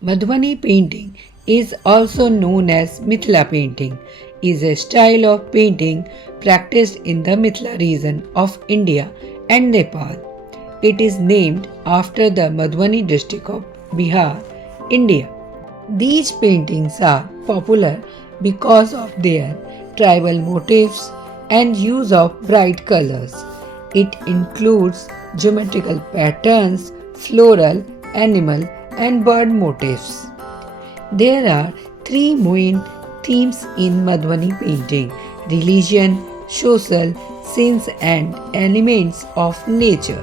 Madhubani painting is also known as Mithila painting, is a style of painting practiced in the Mithila region of India and Nepal. It is named after the Madhubani district of Bihar, India. These paintings are popular because of their tribal motifs and use of bright colors. It includes geometrical patterns, floral, animal, and bird motifs. There are three main themes in Madhubani painting: religion, social, scenes, and elements of nature.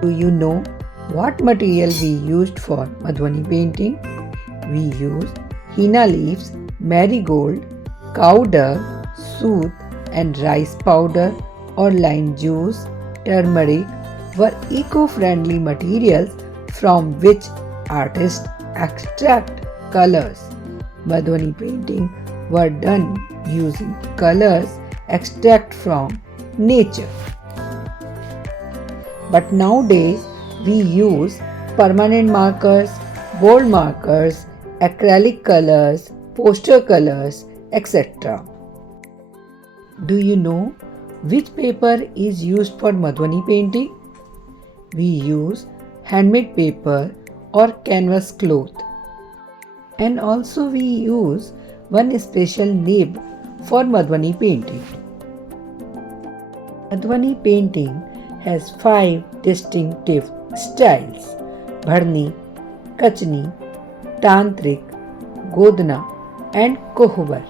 Do you know what material we used for Madhubani painting? We used henna leaves, marigold, cow dung, soot, and rice powder or lime juice. Turmeric were eco-friendly materials from which artists extract colors. Madhubani painting were done using colors extract from nature. But nowadays we use permanent markers, bold markers, acrylic colors, poster colors, etc. Do you know which paper is used for Madhubani painting? We use handmade paper or canvas cloth. And also we use one special nib for Madhubani painting. Madhubani painting has 5 distinctive styles: Bharni, Kachni, Tantrik, Godna and Kohbar.